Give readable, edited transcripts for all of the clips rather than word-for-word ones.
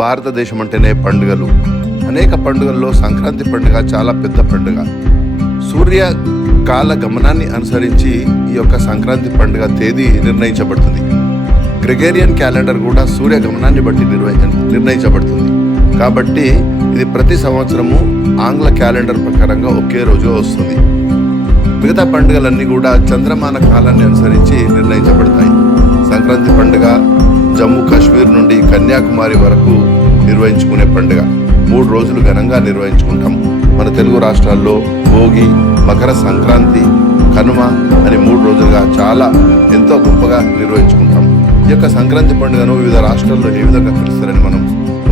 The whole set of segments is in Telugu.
భారతదేశం అంటేనే పండుగలు. అనేక పండుగల్లో సంక్రాంతి పండుగ చాలా పెద్ద పండుగ. సూర్య కాల గమనాన్ని అనుసరించి ఈ యొక్క సంక్రాంతి పండుగ తేదీ నిర్ణయించబడుతుంది. గ్రెగేరియన్ క్యాలెండర్ కూడా సూర్య గమనాన్ని బట్టి నిర్ణయించబడుతుంది. కాబట్టి ఇది ప్రతి సంవత్సరము ఆంగ్ల క్యాలెండర్ ప్రకారంగా ఒకే రోజు వస్తుంది. మిగతా పండుగలన్నీ కూడా చంద్రమాన కాలాన్ని అనుసరించి నిర్ణయించబడతాయి. సంక్రాంతి పండుగ జమ్మూ కాశ్మీర్ నుండి కన్యాకుమారి వరకు నిర్వహించుకునే పండుగ. 3 రోజులు ఘనంగా నిర్వహించుకుంటాం. మన తెలుగు రాష్ట్రాల్లో భోగి, మకర సంక్రాంతి, కనుమ అని 3 రోజులుగా చాలా ఎంతో గొప్పగా నిర్వహించుకుంటాం. ఈ యొక్క సంక్రాంతి పండుగను వివిధ రాష్ట్రాల్లో ఏ విధంగా పిలుస్తారని మనం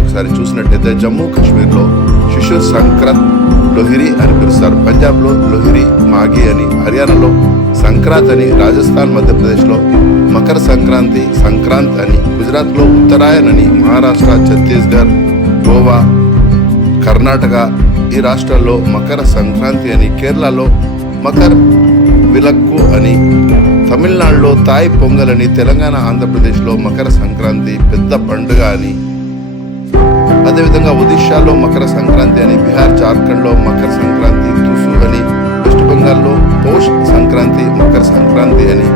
ఒకసారి చూసినట్టయితే జమ్మూ కాశ్మీర్లో శిశు సంక్రాంత్ లోహిరి అని పిలుస్తారు. పంజాబ్లో లోహిరి మాఘీ అని, హర్యానాలో సంక్రాంత్ అని, రాజస్థాన్ మధ్యప్రదేశ్లో మకర సంక్రాంతి సంక్రాంత్ అని, గుజరాత్లో ఉత్తరాయణ్ అని, మహారాష్ట్ర, ఛత్తీస్గఢ్, గోవా, కర్ణాటక ఈ రాష్ట్రాల్లో మకర సంక్రాంతి అని, కేరళలో మకర్ విలక్కు అని, తమిళనాడులో తాయ్ పొంగల్ అని, తెలంగాణ, ఆంధ్రప్రదేశ్లో మకర సంక్రాంతి పెద్ద పండుగ అని, అదేవిధంగా ఒడిశాలో మకర సంక్రాంతి అని, బీహార్, జార్ఖండ్లో మకర సంక్రాంతి తుసు అని, వెస్ట్ బెంగాల్లో పౌష్ సంక్రాంతి మకర సంక్రాంతి అని,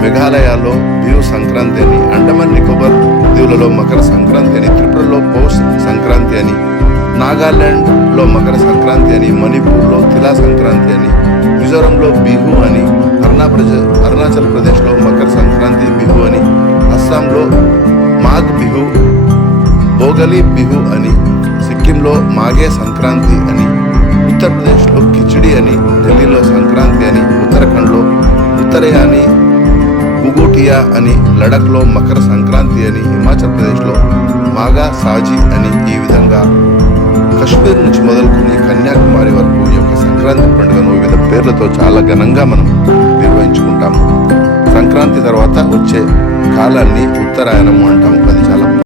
మేఘాలయాలో బిహు సంక్రాంతి అని, అండమాన్ నికోబార్ దీవులలో మకర సంక్రాంతి అని, త్రిపురలో పౌష్ సంక్రాంతి అని, నాగాలాండ్లో మకర సంక్రాంతి అని, మణిపూర్లో తిలా సంక్రాంతి అని, మిజోరంలో బిహు అని, అరుణాచల్ ప్రదేశ్లో మకర సంక్రాంతి బిహు అని, అస్సాంలో మాఘ్ బిహు, భోగలి బిహు అని, సిక్కింలో మాఘే సంక్రాంతి అని, ఉత్తరప్రదేశ్లో కిచిడి అని, ఢిల్లీలో సంక్రాంతి అని, ఉత్తరాఖండ్లో ఉత్తరయాని గుగోటియా అని, లడఖ్లో మకర సంక్రాంతి అని, హిమాచల్ ప్రదేశ్లో మాఘా సాజీ అని, ఈ విధంగా కశ్మీర్ నుంచి మొదలుకొని కన్యాకుమారి వరకు ఈ యొక్క సంక్రాంతి పండుగను వివిధ పేర్లతో చాలా ఘనంగా మనం నిర్వహించుకుంటాము. సంక్రాంతి తర్వాత వచ్చే కాలాన్ని ఉత్తరాయణము అంటాము. అది